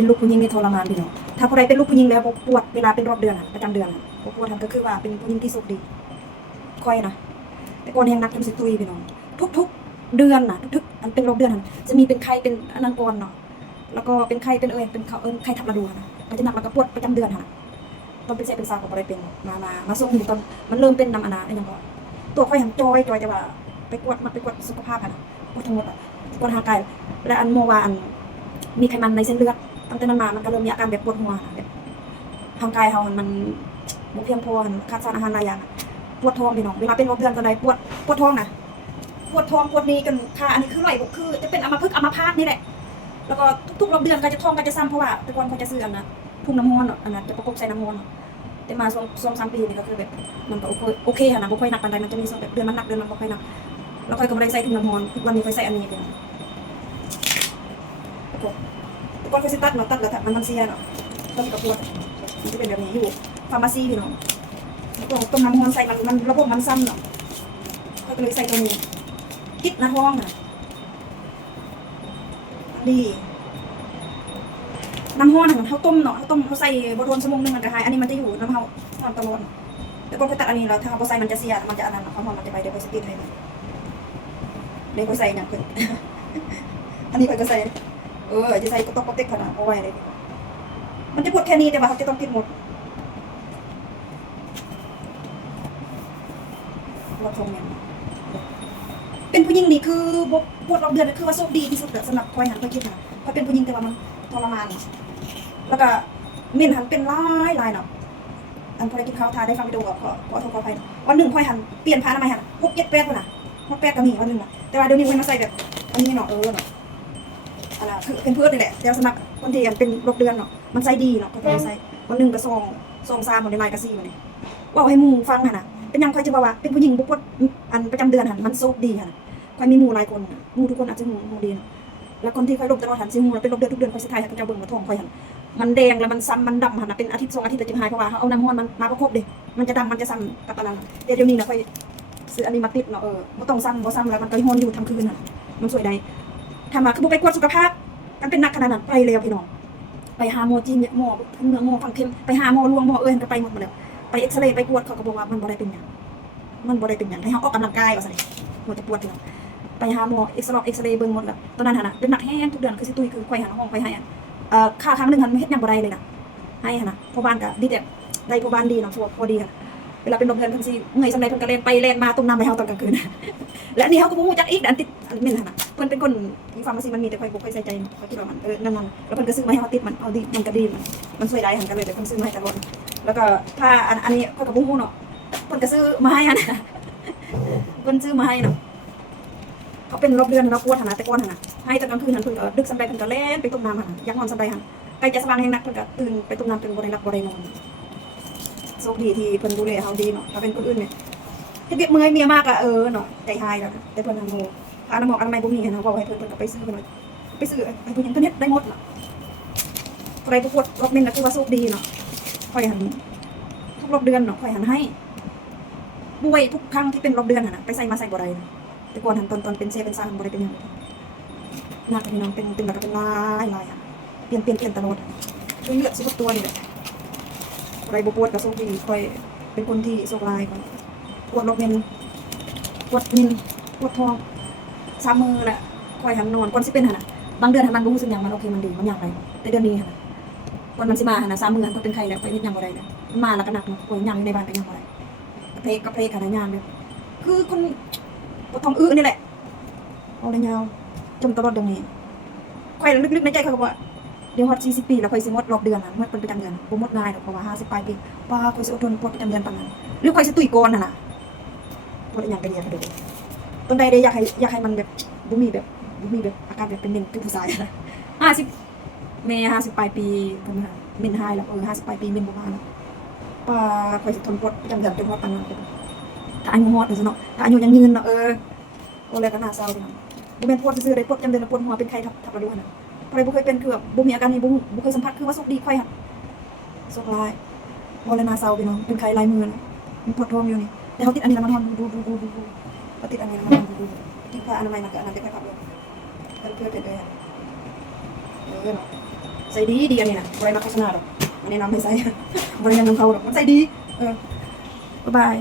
เป็นลูกผู้หญิงในทรมานพี่น้องถ้าผู้ใดเป็นลูกผู้หญิงแล้วปวดเวลาเป็นรอบเดือนประจำเดือนปวดก็คือว่าเป็นผู้หญิงที่สุขดีค่อยนะแต่ก่อนยังนักจนสิตุยพี่น้องทุกเดือนนะทุกอันเป็นรอบเดือนจะมีเป็นไข้เป็นอนังกรเนาะแล้วก็เป็นไข้เป็นเป็นเขาไข้ทับระดูนะมันจะหนักแล้วก็ปวดประจำเดือนค่ะตอนเป็นเศษเป็นซากของอะไรเป็นมาส่งถึงตอนมันเริ่มเป็นน้ำอนาอย่างก่อนตัวค่อยหันจอยแต่ว่าไปกวดสุขภาพค่ะปวดทั้งหมดปวดทางกายและอันโมวาอันมีไขมันในเส้นเลือดตั้งแต่นั้นมามันก็เริ่มมีอาการแบบปวดหัวแบบทางกายเขามันเพียงพอขาดสารอาหารหลายอย่างปวดท้องพี่น้องเวลาเป็นรอบเดือนตอนใดปวดท้องนะปวดท้องปวดนี้กันค่ะอันนี้คือไหล่คือจะเป็นอัมพฤกษ์อัมพาตนี่แหละแล้วก็ทุกรอบเดือนก็จะท้องก็จะซ้ำเพราะว่าแต่ก่อนเขาจะซื้ออันนะพุ่งน้ำมันอันนั้นจะประกบใส่น้ำมันแต่มา2-3 ปีนี่ก็คือแบบมันก็โอเคค่ะนะบ่ค่อยหนักปานใดมันจะมีส่วนแบบเดือนมันหนักเดือนมันบ่ค่อยหนักแล้วค่อยก็บ่ได้ใส่ถุงน้ำมันวันนี้ค่อยใส่อันนี้เป็นแต่ก่อนค่อยสิตัดแล้วมันเสียเนาะก็มีกระปวดมันจะเป็นแบบนี้อยู่ฟาร์มาซีพี่น้องต้มน้ำมันใส่มันระบบมันซ้ำเนาะก็เลยใส่ตัวนี้คิดนะท้องน่ะดีน้ำห้อนของเขาต้มเนาะเขาใส่บะโดนชั่วโมงนึงมันจะหายอันนี้มันจะอยู่น้ำเขาทำตลอดแล้วก็ตัดอันนี้แล้วถ้าเขาใส่มันจะเสียมันจะอันนั้นเขามันจะไปเดี๋ยวไปสติดให้มันเดี๋ยวเขาใส่เนี่ยอันนี้เขาจะใส่จะใส่ก็ต้องกดเต็กขนาดเอาไว้เลยมันจะปวดแค่นี้แต่ว่าเขาจะต้องกินหมดเราทงเนี่ยเป็นผู้หญิงนี่คือปวดรอบเดือนคือว่าโชคดีที่สุดสำหรับคอยหันคอยคิดนะเพราะเป็นผู้หญิงแต่ว่ามันทรมานแล้วก็เม่นหันเป็นลายเนาะอันพอได้กินข้าวทานได้ฟังวิดีโอก็ขอโทษขออภัยวันหนึ่งคอยหันเปลี่ยนผ้าทำไมหัน6-7 แปดคนน่ะ6-8ก็มีวันหนึ่งแต่ว่าเดี๋ยวนี้คอยมาใส่แบบอันนี้เนาะเนาะอะไรคือเป็นเพื่อนนี่แหละแต่สำหรับคนที่เป็นรอบเดือนเนาะมันใส่ดีเนาะก็ต้องใส่วันหนึ่งก็2-3วันในไลน์ก็4วันนี้ว่าให้มูฟังหันนะเป็นยังคอยจะบอกว่าเป็นผู้หญิงบุปผอันประจำเดือนหันมันโชคดีหันคอยมีมูหลายคนมูทุกคนอาจจะมูดีนะแล้วคนที่คอยลบตลอดหันซิมูเป็นรอบเดือนทุกเดือนคอยสุดท้ายเขาจะเบิ่งมาท้องคอยหันมันแดงแล้วมันซ้ำมันดำหันเป็นอาทิตย์2 อาทิตย์จะหายเพราะว่าเขาเอาน้ำมันมาประคบดิมันจะดำมันจะซ้ำกับอะไรเดี๋ยวนี้นะคอยซื้ออันนี้มาติดเนาะไม่ต้องซ้ำแล้วมันก็ฮอนอยู่ทำคืนหันมันสวยได้ทำมาคือบุไปกวดสุขภาพกันเป็นนักขนาดนั้นไปเลยพี่น้องไปหาหมอจีนหมอเนื้อหมอฟังเข้มไปหาหมอลวงหมอก็ไปหมดแล้วไปเอ็กซเรย์ไปกวดเขาก็บอกว่ามันบ่ได้เป็นอย่างให้เขาออกกำลังกายว่าสิหัวจะปวดพี่น้องไปหาหมอเอ็กซเรย์เบิ่งหมดแล้วตอนนั้นนะเป็นหนักแห้งทุกเดือนคือสิตุยคือคอยหาห้องไปให้ค่าครั้งนึงมันเฮ็ดยังบ่ได้เลยนะให้นะพ่อบ้านก็ดีแต่ได้พ่อบ้านดีเนาะพอดีค่ะเวลาเป็นลมเดือนเพิ่นสิเมื่อยสำใดเพิ่นก็เล่นไปเล่นมาต้มน้ำให้เฮาตอนกลางคืนและนี่เฮาก็บ่ฮู้จักอีกอันติดอันนี้นะเพิ่นเป็นคนมีความรู้สึกมันมีแต่คอยบ่เคยใส่ใจคอยคิดว่ามันนั่นแล้วเพิ่นก็ซื้อมาให้เฮาติดมันเอาดีมันก็ดีมันสวยได้หันกันเลยแต่เพิ่นซื้อมาให้ตลอดแล้วก็ถ้าอันนี้ข้อยก็บ่ฮู้เนาะเพิ่นก็ซื้อมาให้นะเพิ่นซื้อมาให้เนาะเขาเป็นรอบเดือนเราปวดหันนะแต่ก่อนหันนะให้ตอนกลางคืนหันเพิ่นก็ดึกสำใดเพิ่นก็เล่นไปต้มน้ำหันอยากนอนสำใดหันใกล้จะสว่างแห้งนักเพิ่นก็ตื่นไปต้มน้ำจนบ่ได้รับบ่ได้นอนโชคดีที่เพิ่นดูแลเฮาดีเนาะถ้าเป็นคนอื่นเนี่ยเฮ็ดเวียกเมื่อยเมียมากก็เนาะใจหายแล้วแต่เพิ่นทำโมพาน้ำหมอกอนามัยบ่มีเนาะบอกให้เพิ่นก็ไปซื้อเพิ่นไปซื้อไอ้ผู้หญิงเพิ่นเฮ็ดได้หมดเนาะใครปวดรอบนึงก็คือว่าโชคดีเนาะค่อยหันทุกรอบเดือนเนาะค่อยหันให้ป่วยทุกครั้งที่เป็นรอบเดือนหันไปใส่มาใส่บ่ได้แต่ก่อนหันตอนเป็นเซเป็นซ่าบ่ได้เป็นหยังหน้าพี่น้องเป็นแบบเป็นลายอ่ะเปลี่ยนตลอดช่วยเลือดสุดตัวนี่แหละไรบปวดกับโชคดีคอยเป็นคนที่โชคลายก่อนปวดรอบเมนปวดมินปวดท้องซ้ำมือแหละคอยหันนอนก่อนสิเป็นหันบางเดือนหันมันรู้สึกอย่างมันโอเคมันดีมันอยากไปแต่เดือนนี้หันก่อนมันสิมาหันซ้ำมือหันก็เป็นใครแล้วไปนิดยังบ่ได้เลยมาแล้วก็หนักเนาะป่วยยังอยู่ในบ้านก็ยังบ่ได้กระเพกขนาดยานเลยคือคนปวดท้องนี่แหละเอาเลยยาวจมตลอดเดือนนี้คอยลึกๆในใจเขาบอกว่าเดี๋ยวฮอด40 ปีแล้วคอยสิหมดรอบเดือนนะหมดเป็นประจำเดือนบ่หมดง่ายดอกเพราะว่า50 ปลายปีป้าคอยสิอดทนปวดประจำเดือนปานนั้นหรือคอยสิตุยก่อนน่ะปวดอย่างกระเดียกระโดดต้นใดอยากให้มันแบบบ่มีแบบอาการแบบเป็นเม่นคือผู้ชายนะ50แม่50 ปลายปีเพิ่นเม่นหายแล้ว50 ปลายปีเม่นบ่มาแล้วป้าคอยสิทนปวดประจำเดือนจนฮอดปานนั้นถ้าอายุฮอดเนาะถ้าอายุยังยืนเนาะโอ้แล้วก็น่าเศร้าพี่น้องบ่แม่นปวดซื่อๆได้ปวดประจำเดือนปวดหัวเป็นไข้ทับระดูน่ะใครบ่เคยเป็นคือแบบบ่มีอาการนี้บ่เคยสัมผัสคือว่าโชคดีค่อยค่ะโชคร้ายบ่เลยน่าเศร้าพี่น้องเป็นไข้ลายมือนะมันปวดท้องอยู่นี่แต่เขาติดอันนี้แล้วมันฮอนดูเขาติดอันนี้แล้วมันฮอนดูที่ผ้าอนามัยมันก็อันนั้นเป็นไข้ขับรถเพื่อนเป็นเลยเนาะ ใส่ดีดีอันนี้นะบริมาโฆษณาหรอกอันนี้นำให้ใส่บริการนำเขาหรอกมันใส่ดีบ๊ายบาย